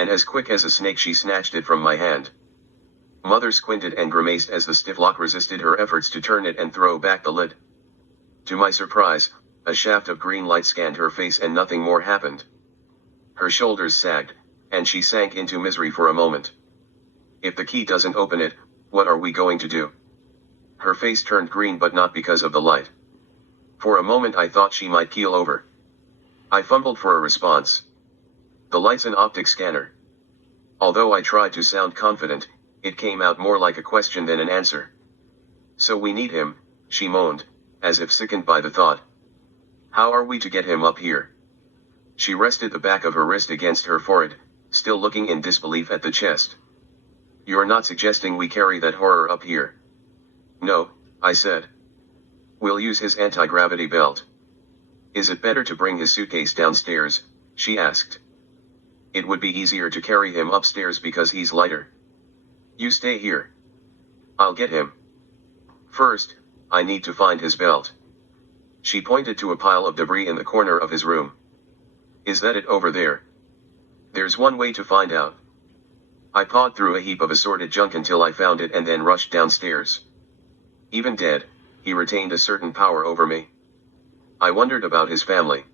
and as quick as a snake she snatched it from my hand. Mother squinted and grimaced as the stiff lock resisted her efforts to turn it and throw back the lid. To my surprise, a shaft of green light scanned her face and nothing more happened. Her shoulders sagged, and she sank into misery for a moment. If the key doesn't open it, what are we going to do? Her face turned green, but not because of the light. For a moment I thought she might keel over. I fumbled for a response. The light's an optic scanner. Although I tried to sound confident, it came out more like a question than an answer. So we need him, she moaned, as if sickened by the thought. How are we to get him up here? She rested the back of her wrist against her forehead, still looking in disbelief at the chest. You're not suggesting we carry that horror up here? No, I said. We'll use his anti-gravity belt. Is it better to bring his suitcase downstairs? She asked. It would be easier to carry him upstairs because he's lighter. You stay here. I'll get him. First, I need to find his belt. She pointed to a pile of debris in the corner of his room. Is that it over there? There's one way to find out. I pawed through a heap of assorted junk until I found it and then rushed downstairs. Even dead, he retained a certain power over me. I wondered about his family.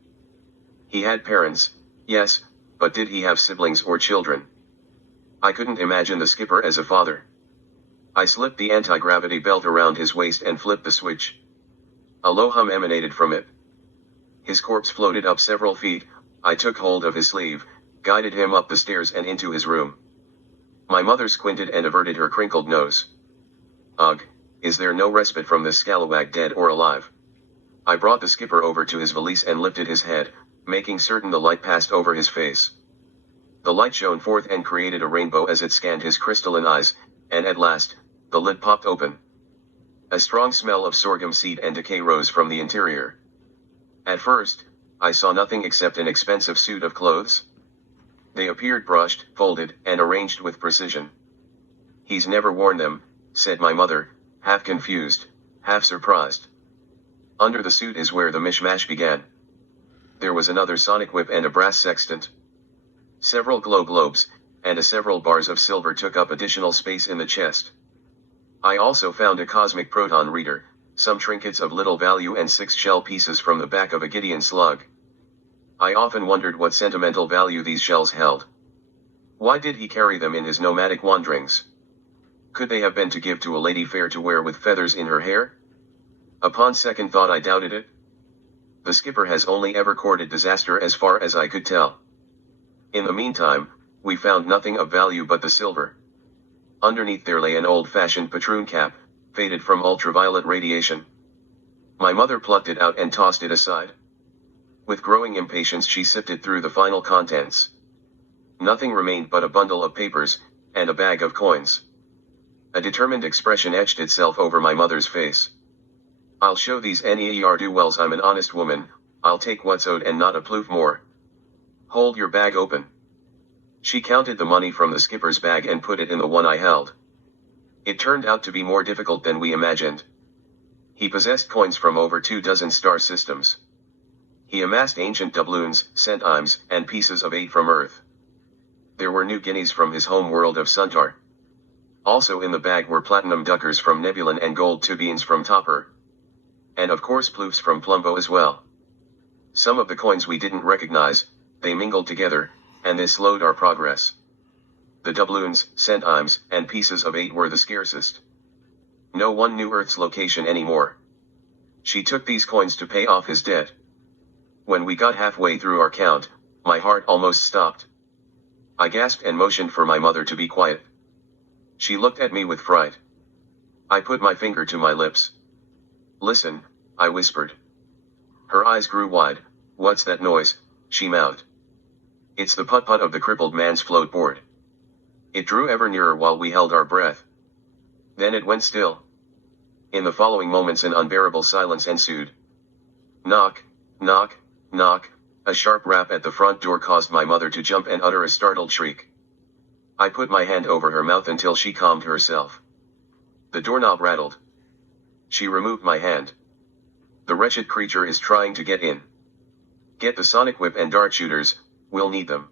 He had parents, yes, but did he have siblings or children? I couldn't imagine the skipper as a father. I slipped the anti-gravity belt around his waist and flipped the switch. A low hum emanated from it. His corpse floated up several feet. I took hold of his sleeve, guided him up the stairs and into his room. My mother squinted and averted her crinkled nose. Ugh, is there no respite from this scalawag, dead or alive? I brought the skipper over to his valise and lifted his head, making certain the light passed over his face. The light shone forth and created a rainbow as it scanned his crystalline eyes, and at last, the lid popped open. A strong smell of sorghum seed and decay rose from the interior. At first, I saw nothing except an expensive suit of clothes. They appeared brushed, folded, and arranged with precision. He's never worn them, said my mother, half confused, half surprised. Under the suit is where the mishmash began. There was another sonic whip and a brass sextant. Several glow globes, and several bars of silver took up additional space in the chest. I also found a cosmic proton reader, some trinkets of little value and 6 shell pieces from the back of a Gideon slug. I often wondered what sentimental value these shells held. Why did he carry them in his nomadic wanderings? Could they have been to give to a lady fair to wear with feathers in her hair? Upon second thought I doubted it. The skipper has only ever courted disaster as far as I could tell. In the meantime, we found nothing of value but the silver. Underneath there lay an old-fashioned patroon cap, faded from ultraviolet radiation. My mother plucked it out and tossed it aside. With growing impatience she sifted through the final contents. Nothing remained but a bundle of papers, and a bag of coins. A determined expression etched itself over my mother's face. I'll show these ne'er-do-wells I'm an honest woman, I'll take what's owed and not a ploof more. Hold your bag open. She counted the money from the skipper's bag and put it in the one I held. It turned out to be more difficult than we imagined. He possessed coins from over 24 star systems. He amassed ancient doubloons, centimes, and pieces of 8 from Earth. There were new guineas from his home world of Suntar. Also in the bag were platinum duckers from Nebulan and gold tubeans from Topper. And of course ploofs from Plumbo as well. Some of the coins we didn't recognize, they mingled together, and this slowed our progress. The doubloons, centimes, and pieces of 8 were the scarcest. No one knew Earth's location anymore. She took these coins to pay off his debt. When we got halfway through our count, my heart almost stopped. I gasped and motioned for my mother to be quiet. She looked at me with fright. I put my finger to my lips. Listen, I whispered. Her eyes grew wide. What's that noise? She mouthed. It's the putt-putt of the crippled man's floatboard. It drew ever nearer while we held our breath. Then it went still. In the following moments an unbearable silence ensued. Knock, knock, knock. A sharp rap at the front door caused my mother to jump and utter a startled shriek. I put my hand over her mouth until she calmed herself. The doorknob rattled. She removed my hand. The wretched creature is trying to get in. Get the sonic whip and dart shooters, we'll need them.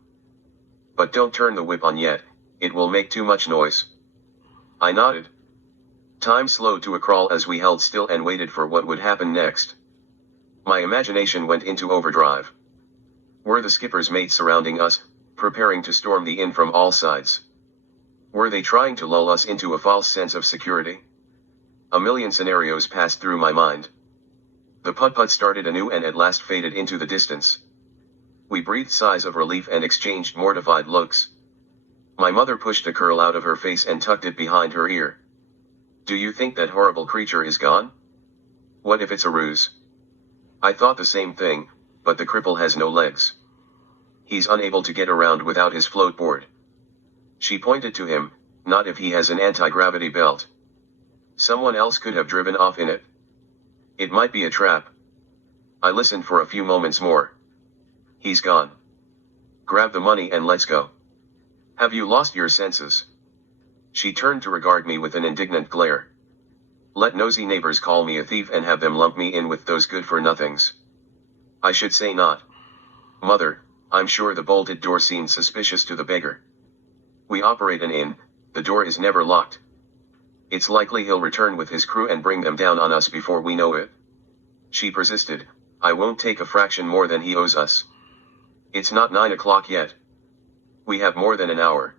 But don't turn the whip on yet, it will make too much noise. I nodded. Time slowed to a crawl as we held still and waited for what would happen next. My imagination went into overdrive. Were the skipper's mates surrounding us, preparing to storm the inn from all sides? Were they trying to lull us into a false sense of security? A million scenarios passed through my mind. The putt-putt started anew and at last faded into the distance. We breathed sighs of relief and exchanged mortified looks. My mother pushed a curl out of her face and tucked it behind her ear. Do you think that horrible creature is gone? What if it's a ruse? I thought the same thing, but the cripple has no legs. He's unable to get around without his float board. She pointed to him, not if he has an anti-gravity belt. Someone else could have driven off in it. It might be a trap. I listened for a few moments more. He's gone. Grab the money and let's go. Have you lost your senses? She turned to regard me with an indignant glare. Let nosy neighbors call me a thief and have them lump me in with those good-for-nothings. I should say not. Mother, I'm sure the bolted door seemed suspicious to the beggar. We operate an inn, the door is never locked. It's likely he'll return with his crew and bring them down on us before we know it. She persisted, I won't take a fraction more than he owes us. It's not 9 o'clock yet. We have more than an hour.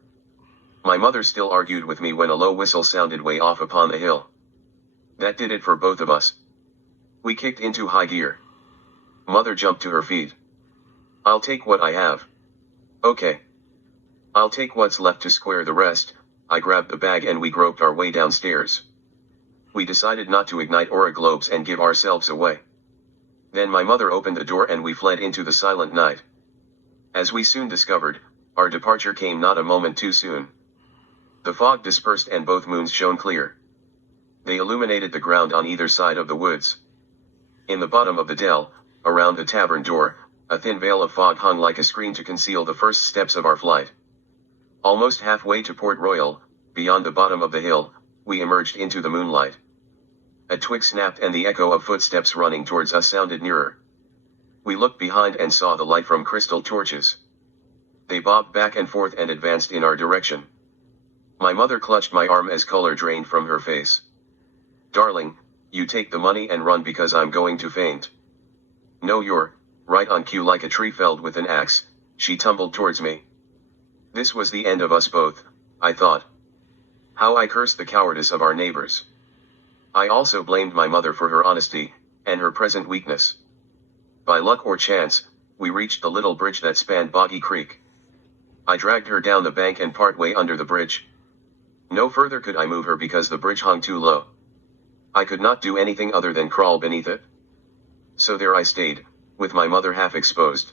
My mother still argued with me when a low whistle sounded way off upon the hill. That did it for both of us. We kicked into high gear. Mother jumped to her feet. I'll take what I have. Okay. I'll take what's left to square the rest. I grabbed the bag and we groped our way downstairs. We decided not to ignite aura globes and give ourselves away. Then my mother opened the door and we fled into the silent night. As we soon discovered, our departure came not a moment too soon. The fog dispersed and both moons shone clear. They illuminated the ground on either side of the woods. In the bottom of the dell, around the tavern door, a thin veil of fog hung like a screen to conceal the first steps of our flight. Almost halfway to Port Royal, beyond the bottom of the hill, we emerged into the moonlight. A twig snapped and the echo of footsteps running towards us sounded nearer. We looked behind and saw the light from crystal torches. They bobbed back and forth and advanced in our direction. My mother clutched my arm as color drained from her face. Darling, you take the money and run because I'm going to faint. No, you're right on cue like a tree felled with an axe. She tumbled towards me. This was the end of us both, I thought. How I cursed the cowardice of our neighbors. I also blamed my mother for her honesty, and her present weakness. By luck or chance, we reached the little bridge that spanned Boggy Creek. I dragged her down the bank and partway under the bridge. No further could I move her because the bridge hung too low. I could not do anything other than crawl beneath it. So there I stayed, with my mother half exposed.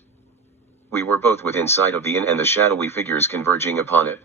We were both within sight of the inn and the shadowy figures converging upon it.